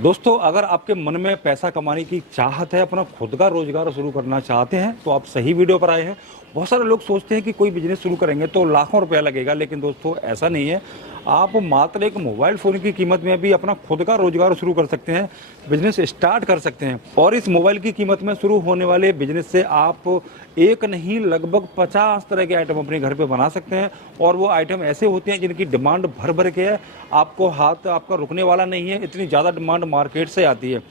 दोस्तों, अगर आपके मन में पैसा कमाने की चाहत है, अपना खुद का रोजगार शुरू करना चाहते हैं, तो आप सही वीडियो पर आए हैं। बहुत सारे लोग सोचते हैं कि कोई बिजनेस शुरू करेंगे तो लाखों रुपया लगेगा, लेकिन दोस्तों ऐसा नहीं है। आप मात्र एक मोबाइल फ़ोन की कीमत में भी अपना खुद का रोजगार शुरू कर सकते हैं, बिजनेस स्टार्ट कर सकते हैं। और इस मोबाइल की कीमत में शुरू होने वाले बिजनेस से आप एक नहीं लगभग 50 तरह के आइटम अपने घर पे बना सकते हैं। और वो आइटम ऐसे होते हैं जिनकी डिमांड भर भर के है, आपको हाथ आपका रुकने वाला नहीं है, इतनी ज़्यादा डिमांड मार्केट से आती है।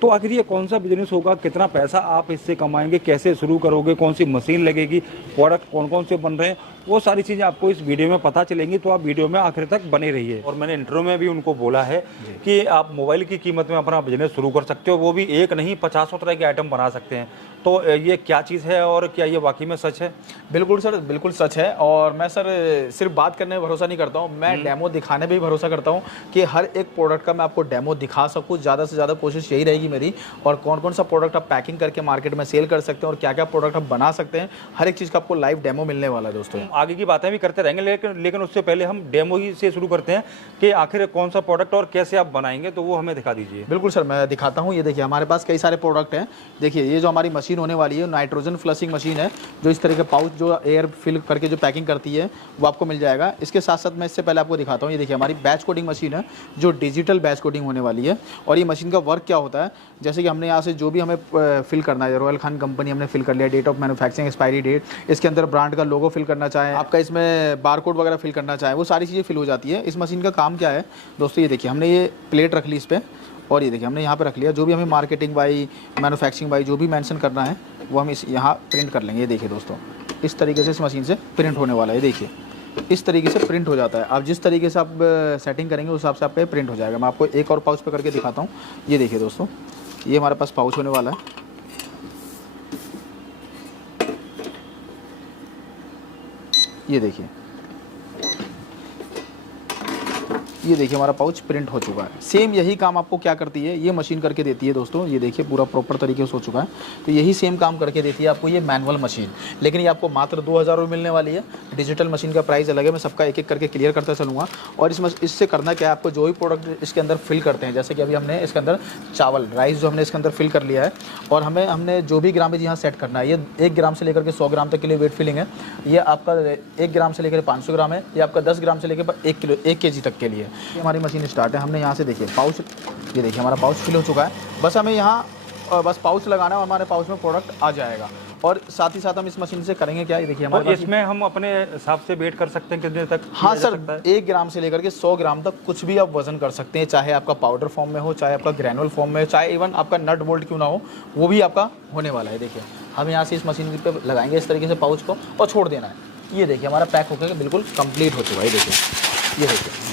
तो आखिर ये कौन सा बिजनेस होगा, कितना पैसा आप इससे कमाएंगे, कैसे शुरू करोगे, कौन सी मशीन लगेगी, प्रोडक्ट कौन कौन से बन रहे हैं, वो सारी चीज़ें आपको इस वीडियो में पता चलेंगी। तो आप वीडियो में आखिर तक बने रहिए। और मैंने इंटरव्यू में भी उनको बोला है कि आप मोबाइल की कीमत में अपना बिजनेस शुरू कर सकते हो, वो भी एक नहीं 50 तरह के आइटम बना सकते हैं। तो ये क्या चीज़ है और क्या ये वाकई में सच है? बिल्कुल सर, बिल्कुल सच है। और मैं सर सिर्फ बात करने में भरोसा नहीं करता हूँ, मैं डेमो दिखाने में भी भरोसा करता हूँ कि हर एक प्रोडक्ट का मैं आपको डेमो दिखा सकूँ। ज़्यादा से ज़्यादा कोशिश यही रहेगी मेरी। और कौन कौन सा प्रोडक्ट आप पैकिंग करके मार्केट में सेल कर सकते हैं और क्या क्या प्रोडक्ट आप बना सकते हैं, हर एक चीज़ का आपको लाइव डेमो मिलने वाला है दोस्तों। आगे की बातें भी करते रहेंगे, लेकिन उससे पहले हम डेमो ही से शुरू करते हैं कि आखिर कौन सा प्रोडक्ट और कैसे आप बनाएंगे, तो वो हमें दिखा दीजिए। बिल्कुल सर, मैं दिखाता हूँ। ये देखिए हमारे पास कई सारे प्रोडक्ट हैं। देखिए ये जो हमारी मशीन होने वाली है, नाइट्रोजन फ्लशिंग मशीन है, जो इस तरह के पाउच जो एयर फिल करके जो पैकिंग करती है वो आपको मिल जाएगा। इसके साथ साथ मैं इससे पहले आपको दिखाता हूँ। ये देखिए हमारी बैच कोडिंग मशीन है, जो डिजिटल बैच कोडिंग होने वाली है। और ये मशीन का वर्क क्या होता है, जैसे कि हमने यहाँ से जो भी हमें फिल करना है, रॉयल खान कंपनी हमने फिल कर लिया, date of manufacturing, expiry date, इसके अंदर ब्रांड का लोगो फिल करना चाहें, आपका इसमें बारकोड वगैरह फिल करना चाहें, वो सारी चीज़ें फिल हो जाती है। इस मशीन का काम क्या है दोस्तों, ये देखिए हमने ये प्लेट रख ली इस पर, और ये देखिए हमने यहाँ पे रख लिया। जो भी हमें मार्केटिंग बाई, मैन्युफैक्चरिंग बाई जो भी मेंशन करना है वो हम इस यहाँ प्रिंट कर लेंगे। ये देखिए दोस्तों, इस तरीके से इस मशीन से प्रिंट होने वाला है। देखिए इस तरीके से प्रिंट हो जाता है। आप जिस तरीके से आप सेटिंग करेंगे उस हिसाब से आपका प्रिंट हो जाएगा। मैं आपको एक और पाउच पे करके दिखाता हूँ। ये देखिए दोस्तों, ये हमारे पास पाउच होने वाला है। ये देखिए, ये देखिए हमारा पाउच प्रिंट हो चुका है। सेम यही काम आपको क्या करती है, ये मशीन करके देती है दोस्तों। ये देखिए पूरा प्रॉपर तरीके से हो चुका है। तो यही सेम काम करके देती है आपको ये मैनुअल मशीन, लेकिन ये आपको मात्र 2000 रुपये मिलने वाली है। डिजिटल मशीन का प्राइस अलग है, मैं सबका एक एक करके क्लियर करता चलूँगा। और इससे करना क्या है, आपको जो भी प्रोडक्ट इसके अंदर फिल करते हैं, जैसे कि अभी हमने इसके अंदर चावल राइस जो हमने इसके अंदर फिल कर लिया है, और हमने जो भी ग्रामेज यहाँ सेट करना है, ये 1 ग्राम से लेकर के 100 ग्राम तक के लिए वेट फिलिंग है। ये आपका 1 ग्राम से लेकर 500 ग्राम है, ये आपका 10 ग्राम से लेकर 1 kg तक के लिए। ये हमारी मशीन स्टार्ट है। हमने यहाँ से देखिए पाउच, ये देखिए हमारा पाउच फिल हो चुका है। बस हमें यहाँ बस पाउच लगाना है और हमारे पाउच में प्रोडक्ट आ जाएगा। और साथ ही साथ हम इस मशीन से करेंगे क्या, ये देखिए हमारे इसमें हम अपने हिसाब से वेट कर सकते हैं कितने तक? हाँ सर, 1 ग्राम से लेकर के 100 ग्राम तक कुछ भी आप वजन कर सकते हैं, चाहे आपका पाउडर फॉर्म में हो, चाहे आपका ग्रैनुअल फॉर्म में हो, चाहे इवन आपका नट बोल्ट क्यों ना हो, वो भी आपका होने वाला है। देखिए हम यहाँ से इस मशीन पे लगाएंगे इस तरीके से पाउच को और छोड़ देना है। ये देखिए हमारा पैक होकर बिल्कुल कंप्लीट हो चुका है। देखिए ये देखिए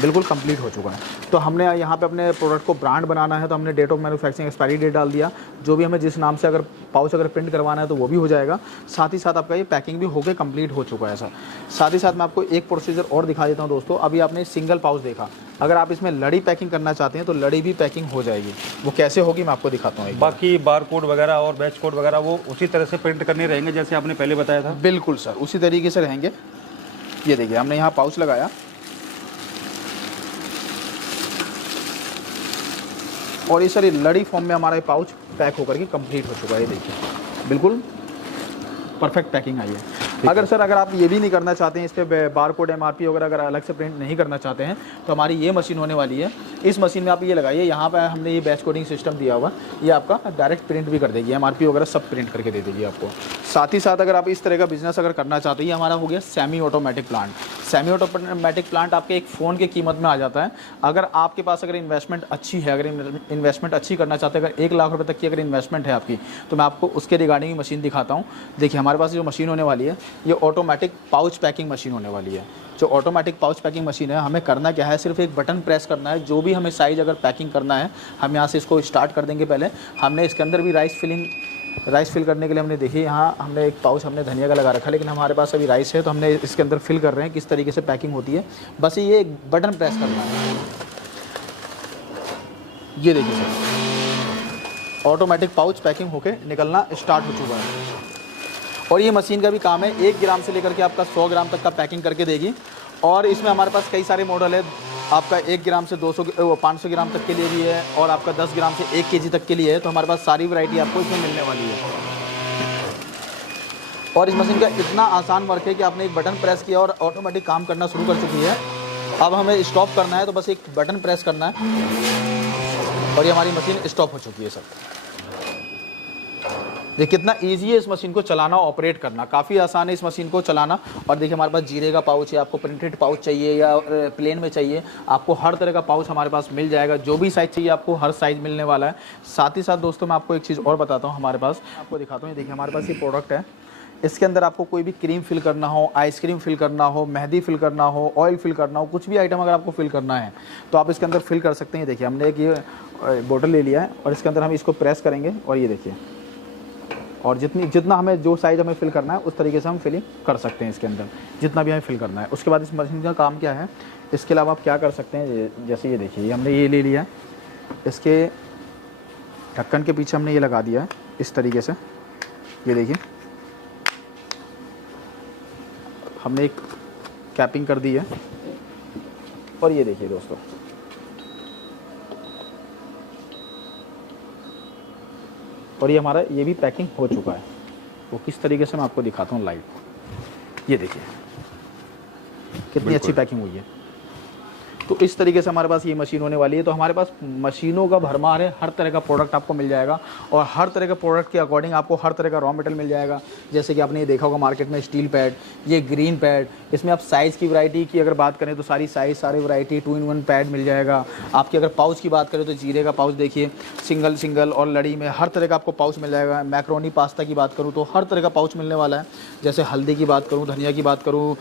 बिल्कुल कंप्लीट हो चुका है। तो हमने यहाँ पे अपने प्रोडक्ट को ब्रांड बनाना है, तो हमने date of manufacturing, expiry date डाल दिया। जो भी हमें जिस नाम से अगर पाउच अगर प्रिंट करवाना है तो वो भी हो जाएगा। साथ ही साथ आपका ये पैकिंग भी होकर कंप्लीट हो चुका है सर। साथ ही साथ मैं आपको एक प्रोसीजर और दिखा देता हूँ दोस्तों। अभी आपने सिंगल पाउच देखा, अगर आप इसमें लड़ी पैकिंग करना चाहते हैं तो लड़ी भी पैकिंग हो जाएगी। वो कैसे होगी मैं आपको दिखाता हूँ। बाकी बार कोड वगैरह और बैच कोड वगैरह वो उसी तरह से प्रिंट करने रहेंगे जैसे आपने पहले बताया था? बिल्कुल सर, उसी तरीके से रहेंगे। ये देखिए हमने यहाँ पाउच लगाया और ये सर लड़ी फॉर्म में हमारा पाउच पैक होकर के कंप्लीट हो चुका है। ये देखिए बिल्कुल परफेक्ट पैकिंग आई है। अगर आप ये भी नहीं करना चाहते हैं, इस पर बार कोड MRP वगैरह अगर अलग से प्रिंट नहीं करना चाहते हैं, तो हमारी ये मशीन होने वाली है। इस मशीन में आप ये लगाइए, यहाँ पर हमने ये बैच कोडिंग सिस्टम दिया हुआ, ये आपका डायरेक्ट प्रिंट भी कर देगी, MRP वगैरह सब प्रिंट करके दे देगी आपको। साथ ही साथ अगर आप इस तरह का बिजनेस अगर करना चाहते हैं, ये हमारा हो गया semi automatic plant. Semi automatic plant आपके एक फ़ोन की कीमत में आ जाता है। अगर आपके पास अगर इन्वेस्टमेंट अच्छी है, अगर इन्वेस्टमेंट अच्छी करना चाहते हैं, अगर 1 लाख रुपये तक की अगर इन्वेस्टमेंट है आपकी, तो मैं आपको उसके रिगार्डिंग मशीन दिखाता हूँ। देखिए हमारे पास जो मशीन होने वाली है, ये ऑटोमेटिक पाउच पैकिंग मशीन होने वाली है। जो ऑटोमेटिक पाउच पैकिंग मशीन है, हमें करना क्या है, सिर्फ एक बटन प्रेस करना है। जो भी हमें साइज़ अगर पैकिंग करना है, हम यहाँ से इसको स्टार्ट कर देंगे। पहले हमने इसके अंदर भी राइस फिल करने के लिए हमने देखिए यहाँ हमने एक पाउच हमने धनिया का लगा रखा है, लेकिन हमारे पास अभी राइस है तो हमने इसके अंदर फिल कर रहे हैं किस तरीके से पैकिंग होती है। बस ये एक बटन प्रेस करना है। ये देखिए सर, ऑटोमेटिक पाउच पैकिंग होके निकलना स्टार्ट हो चुका है। और ये मशीन का भी काम है, 1 ग्राम से लेकर के आपका 100 ग्राम तक का पैकिंग करके देगी। और इसमें हमारे पास कई सारे मॉडल है। आपका 1 ग्राम से 500 ग्राम तक के लिए भी है, और आपका 10 ग्राम से 1 केजी तक के लिए है। तो हमारे पास सारी वैरायटी आपको इसमें मिलने वाली है। और इस मशीन का इतना आसान वर्क है कि आपने एक बटन प्रेस किया और ऑटोमेटिक काम करना शुरू कर चुकी है। अब हमें स्टॉप करना है तो बस एक बटन प्रेस करना है और ये हमारी मशीन स्टॉप हो चुकी है सर। देखिए कितना इजी है इस मशीन को चलाना, ऑपरेट करना काफ़ी आसान है इस मशीन को चलाना। और देखिए हमारे पास जीरे का पाउच है, आपको प्रिंटेड पाउच चाहिए या प्लेन में चाहिए, आपको हर तरह का पाउच हमारे पास मिल जाएगा। जो भी साइज़ चाहिए आपको हर साइज़ मिलने वाला है। साथ ही साथ दोस्तों मैं आपको एक चीज़ और बताता हूँ, हमारे पास आपको दिखाता हूँ। देखिए हमारे पास ये प्रोडक्ट है, इसके अंदर आपको कोई भी क्रीम फिल करना हो, आइसक्रीम फिल करना हो, मेहंदी फिल करना हो, ऑयल फिल करना हो, कुछ भी आइटम अगर आपको फिल करना है तो आप इसके अंदर फिल कर सकते हैं। देखिए हमने एक ये बोतल ले लिया है और इसके अंदर हम इसको प्रेस करेंगे और ये देखिए, और जितना हमें जो साइज़ हमें फिल करना है उस तरीके से हम फिलिंग कर सकते हैं इसके अंदर, जितना भी हमें फिल करना है। उसके बाद इस मशीन का काम क्या है, इसके अलावा आप क्या कर सकते हैं, जैसे ये देखिए हमने ये ले लिया है, इसके ढक्कन के पीछे हमने ये लगा दिया है इस तरीके से। ये देखिए हमने एक कैपिंग कर दी है और ये देखिए दोस्तों और ये हमारा ये भी पैकिंग हो चुका है। वो किस तरीके से मैं आपको दिखाता हूँ लाइव। ये देखिए कितनी अच्छी पैकिंग हुई है। तो इस तरीके से हमारे पास ये मशीन होने वाली है। तो हमारे पास मशीनों का भरमार है, हर तरह का प्रोडक्ट आपको मिल जाएगा और हर तरह के प्रोडक्ट के अकॉर्डिंग आपको हर तरह का रॉ मटेरियल मिल जाएगा। जैसे कि आपने ये देखा होगा मार्केट में स्टील पैड, ये ग्रीन पैड, इसमें आप साइज़ की वैरायटी की अगर बात करें तो सारी साइज़ सारी वैरायटी 2-in-1 पैड मिल जाएगा। आपकी अगर पाउच की बात करें तो जीरे का पाउच देखिए, सिंगल और लड़ी में हर तरह का आपको पाउच मिल जाएगा। मैक्रोनी पास्ता की बात करूँ तो हर तरह का पाउच मिलने वाला है। जैसे हल्दी की बात करूँ, धनिया की बात करूँ,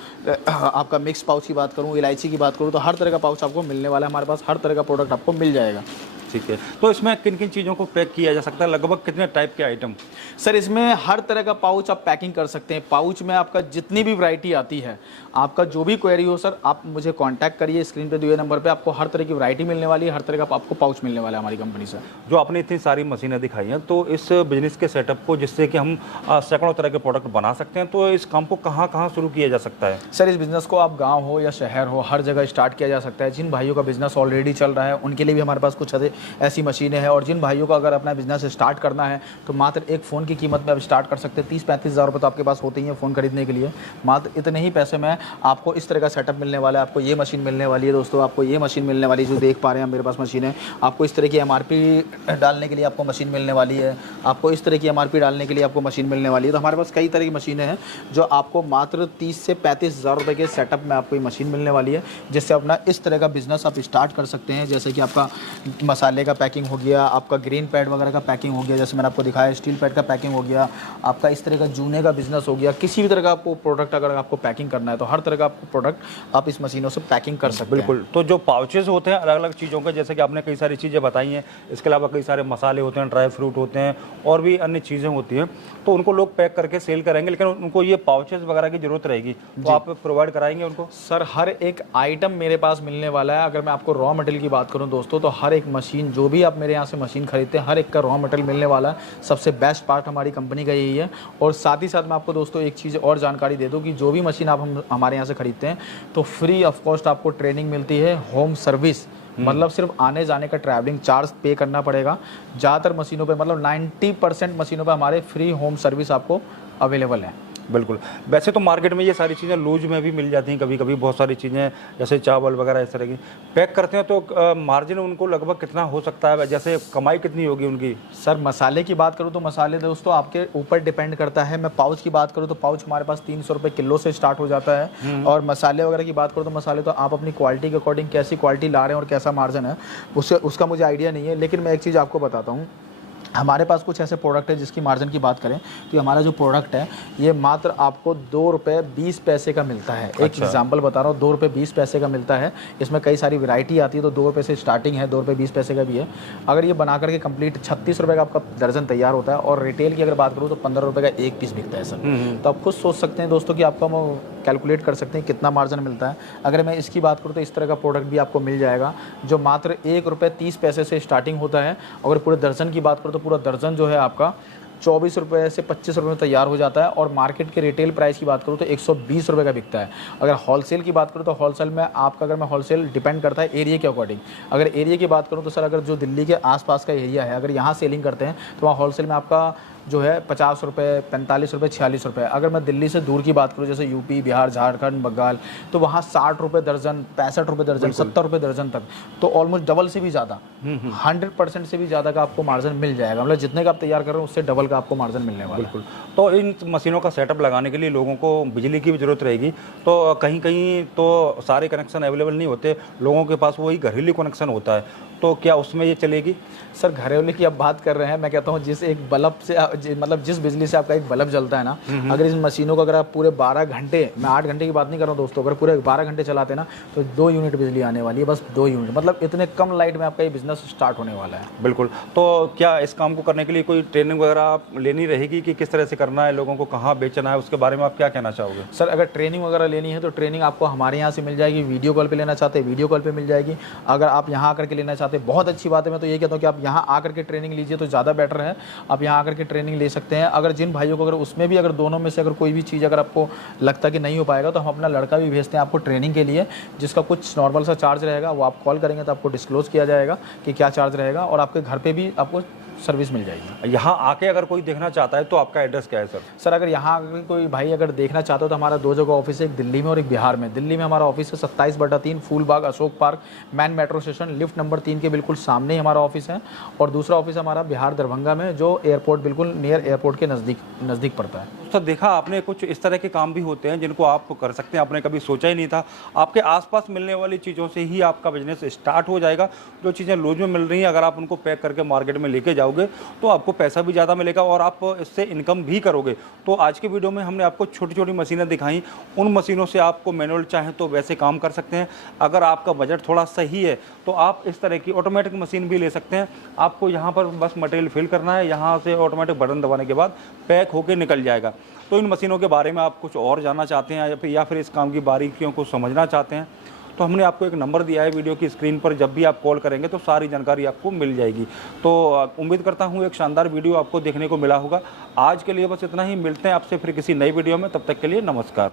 आपका मिक्स पाउच की बात करूँ, इलायची की बात करूँ, तो हर तरह का पाउच आपको मिलने वाला है। हमारे पास हर तरह का प्रोडक्ट आपको मिल जाएगा। ठीक है, तो इसमें किन किन चीज़ों को पैक किया जा सकता है, लगभग कितने टाइप के आइटम? सर इसमें हर तरह का पाउच आप पैकिंग कर सकते हैं। पाउच में आपका जितनी भी वैरायटी आती है, आपका जो भी क्वेरी हो सर आप मुझे कांटेक्ट करिए, स्क्रीन पे दिए नंबर पे आपको हर तरह की वैरायटी मिलने वाली है, हर तरह का आपको पाउच मिलने वाला है हमारी कंपनी से। जो आपने इतनी सारी मशीनें दिखाई हैं, तो इस बिजनेस के सेटअप को जिससे कि हम सैकड़ों तरह के प्रोडक्ट बना सकते हैं, तो इस काम को कहाँ कहाँ शुरू किया जा सकता है? सर इस बिज़नेस को आप गाँव हो या शहर हो हर जगह स्टार्ट किया जा सकता है। जिन भाइयों का बिज़नेस ऑलरेडी चल रहा है उनके लिए भी हमारे पास कुछ ऐसी मशीनें हैं, और जिन भाइयों को अगर अपना बिजनेस स्टार्ट करना है तो मात्र एक फ़ोन की कीमत में आप स्टार्ट कर सकते हैं। 30-35 हज़ार रुपये तो आपके पास होते ही हैं फ़ोन खरीदने के लिए। मात्र इतने ही पैसे में आपको इस तरह का सेटअप मिलने वाला है। आपको ये मशीन मिलने वाली है दोस्तों, आपको ये मशीन मिलने वाली है जो देख पा रहे हैं मेरे पास मशीन है। आपको इस तरह की MRP डालने के लिए आपको मशीन मिलने वाली है। आपको इस तरह की MRP डालने के लिए आपको मशीन मिलने वाली है। तो हमारे पास कई तरह की मशीनें हैं जो आपको मात्र 30 से 35 हज़ार रुपये के सेटअप में आपको ये मशीन मिलने वाली है, जिससे अपना इस तरह का बिजनेस आप स्टार्ट कर सकते हैं। जैसे कि आपका मसाले का पैकिंग हो गया, आपका ग्रीन पैड वगैरह का पैकिंग हो गया, जैसे मैंने आपको दिखाया स्टील पैड का पैकिंग हो गया, आपका इस तरह का जूने का बिजनेस हो गया। किसी भी तरह का आपको प्रोडक्ट अगर आपको पैकिंग करना है तो हर तरह का आपको प्रोडक्ट आप इस मशीनों से पैकिंग कर सकते हैं। बिल्कुल। तो जो पाउचेज होते हैं अलग अलग चीज़ों के, जैसे कि आपने कई सारी चीज़ें बताई हैं, इसके अलावा कई सारे मसाले होते हैं, ड्राई फ्रूट होते हैं और भी अन्य चीज़ें होती हैं, तो उनको लोग पैक करके सेल करेंगे, लेकिन उनको ये पाउचेज वगैरह की ज़रूरत रहेगी, तो आप प्रोवाइड कराएंगे उनको? सर हर एक आइटम मेरे पास मिलने वाला है। अगर मैं आपको रॉ मटेरियल की बात करूं दोस्तों, तो हर एक मशीन जो भी आप मेरे यहाँ से मशीन खरीदते हैं हर एक का रॉ मटेरियल मिलने वाला है। सबसे बेस्ट पार्ट हमारी कंपनी का यही है। और साथ ही साथ मैं आपको दोस्तों एक चीज़ और जानकारी दे दूं कि जो भी मशीन आप हमारे यहाँ से खरीदते हैं तो फ्री ऑफ कॉस्ट आपको ट्रेनिंग मिलती है, होम सर्विस, मतलब सिर्फ आने जाने का ट्रैवलिंग चार्ज पे करना पड़ेगा। ज़्यादातर मशीनों पे मतलब 90% मशीनों पे हमारे फ्री होम सर्विस आपको अवेलेबल है। बिल्कुल। वैसे तो मार्केट में ये सारी चीज़ें लूज में भी मिल जाती हैं, कभी कभी बहुत सारी चीज़ें जैसे चावल वगैरह इस तरह की पैक करते हैं, तो मार्जिन उनको लगभग कितना हो सकता है, जैसे कमाई कितनी होगी उनकी? सर मसाले की बात करूँ तो मसाले दोस्तों आपके ऊपर डिपेंड करता है। मैं पाउच की बात करूँ तो पाउच हमारे पास 300 रुपये किलो से स्टार्ट हो जाता है। और मसाले वगैरह की बात करूँ तो मसाले तो आप अपनी क्वालिटी के अकॉर्डिंग कैसी क्वालिटी ला रहे हैं और कैसा मार्जिन है उसका मुझे आइडिया नहीं है। लेकिन मैं एक चीज़ आपको बताता हूँ, हमारे पास कुछ ऐसे प्रोडक्ट है जिसकी मार्जिन की बात करें तो हमारा जो प्रोडक्ट है ये मात्र आपको 2 रुपये 20 पैसे का मिलता है। एक एग्जांपल बता रहा हूँ, 2 रुपये 20 पैसे का मिलता है। इसमें कई सारी वैरायटी आती है, तो 2 रुपये से स्टार्टिंग है, 2 रुपये 20 पैसे का भी है। अगर ये बना करके कंप्लीट 36 रुपये का आपका दर्जन तैयार होता है। और रिटेल की अगर बात करूँ तो 15 रुपये का एक पीस बिकता है सर। तो आप खुद सोच सकते हैं दोस्तों कि आपको हम कैलकुलेट कर सकते हैं कितना मार्जिन मिलता है। अगर मैं इसकी बात करूँ तो इस तरह का प्रोडक्ट भी आपको मिल जाएगा जो मात्र 1 रुपये 30 पैसे से स्टार्टिंग होता है। अगर पूरे दर्जन की बात करूँ तो पूरा दर्जन जो है आपका 24 रुपये से 25 रुपये में तैयार हो जाता है और मार्केट के रिटेल प्राइस की बात करूँ तो 120 रुपये का बिकता है। अगर होलसेल की बात करूँ तो होलसेल में आपका, अगर मैं होलसेल डिपेंड करता है एरिया के अकॉर्डिंग। अगर एरिया की बात करूँ तो सर, अगर जो दिल्ली के आसपास का एरिया है, अगर यहाँ सेलिंग करते हैं तो वहाँ होलसेल में आपका जो है 50 रुपये, 45 रुपये, 46 रुपये। अगर मैं दिल्ली से दूर की बात करूँ जैसे यूपी, बिहार, झारखंड, बंगाल, तो वहाँ 60 रुपये दर्जन, 65 रुपये दर्जन, 70 रुपये दर्जन तक, तो ऑलमोस्ट डबल से भी ज़्यादा, 100% से भी ज़्यादा का आपको मार्जिन मिल जाएगा। मतलब जितने का आप तैयार कर रहे हो उससे डबल का आपको मार्जिन मिलने वाला है। बिल्कुल। तो इन मशीनों का सेटअप लगाने के लिए लोगों को बिजली की भी ज़रूरत रहेगी, तो कहीं कहीं तो सारे कनेक्शन अवेलेबल नहीं होते, लोगों के पास वही घरेलू कनेक्शन होता है, तो क्या उसमें ये चलेगी? सर घरेलू की आप बात कर रहे हैं, मैं कहता हूँ जिस एक बल्ब से मतलब जिस बिजली से आपका एक बल्ब जलता है ना, अगर इस मशीनों को अगर आप पूरे 12 घंटे, मैं 8 घंटे की बात नहीं कर रहा हूँ दोस्तों, अगर पूरे 12 घंटे चलाते ना तो 2 यूनिट बिजली आने वाली है, बस 2 यूनिट। मतलब इतने कम लाइट में आपका ये बिजनेस स्टार्ट होने वाला है। बिल्कुल। तो क्या इस काम को करने के लिए कोई ट्रेनिंग वगैरह आप लेनी रहेगी कि किस तरह से करना है, लोगों को कहाँ बेचना है, उसके बारे में आप क्या कहना चाहोगे? सर अगर ट्रेनिंग वगैरह लेनी है तो ट्रेनिंग आपको हमारे यहाँ से मिल जाएगी। वीडियो कॉल पे लेना चाहते हैं वीडियो कॉल पे मिल जाएगी। अगर आप यहाँ आकर के लेना चाहते हैं, बहुत अच्छी बात है, मैं तो ये कहता हूँ कि आप यहाँ आकर के ट्रेनिंग लीजिए तो ज़्यादा बेटर है। आप यहाँ आकर के ट्रेनिंग ले सकते हैं। अगर जिन भाइयों को अगर उसमें भी, अगर दोनों में से अगर कोई भी चीज़ अगर आपको लगता है कि नहीं हो पाएगा तो हम अपना लड़का भी भेजते हैं आपको ट्रेनिंग के लिए, जिसका कुछ नॉर्मल सा चार्ज रहेगा, वो आप कॉल करेंगे तो आपको डिस्क्लोज किया जाएगा कि क्या चार्ज रहेगा, और आपके घर पे भी आपको सर्विस मिल जाएगी। यहाँ आके अगर कोई देखना चाहता है तो आपका एड्रेस क्या है सर? सर अगर यहाँ कोई भाई अगर देखना चाहते हो तो हमारा 2 जगह ऑफिस है, एक दिल्ली में और एक बिहार में। दिल्ली में हमारा ऑफिस है 27/3 Phoolbagh Ashok park man metro station lift number 3 के बिल्कुल सामने ही हमारा ऑफिस है। और दूसरा ऑफिस हमारा बिहार दरभंगा में, जो एयरपोर्ट बिल्कुल नियर एयरपोर्ट के नज़दीक पड़ता है। सर देखा आपने, कुछ इस तरह के काम भी होते हैं जिनको आप कर सकते हैं, आपने कभी सोचा ही नहीं था। आपके आसपास मिलने वाली चीज़ों से ही आपका बिजनेस स्टार्ट हो जाएगा। जो चीज़ें लूज में मिल रही हैं, अगर आप उनको पैक करके मार्केट में लेके जाओगे तो आपको पैसा भी ज़्यादा मिलेगा और आप इससे इनकम भी करोगे। तो आज के वीडियो में हमने आपको छोटी छोटी मशीनें दिखाई, उन मशीनों से आपको मैनुअल चाहें तो वैसे काम कर सकते हैं। अगर आपका बजट थोड़ा सही है तो आप इस तरह की ऑटोमेटिक मशीन भी ले सकते हैं। आपको यहाँ पर बस मटेरियल फिल करना है, यहाँ से ऑटोमेटिक बटन दबाने के बाद पैक होकर निकल जाएगा। तो इन मशीनों के बारे में आप कुछ और जानना चाहते हैं या फिर इस काम की बारीकियों को समझना चाहते हैं तो हमने आपको एक नंबर दिया है वीडियो की स्क्रीन पर, जब भी आप कॉल करेंगे तो सारी जानकारी आपको मिल जाएगी। तो उम्मीद करता हूँ एक शानदार वीडियो आपको देखने को मिला होगा। आज के लिए बस इतना ही, मिलते हैं आपसे फिर किसी नई वीडियो में, तब तक के लिए नमस्कार।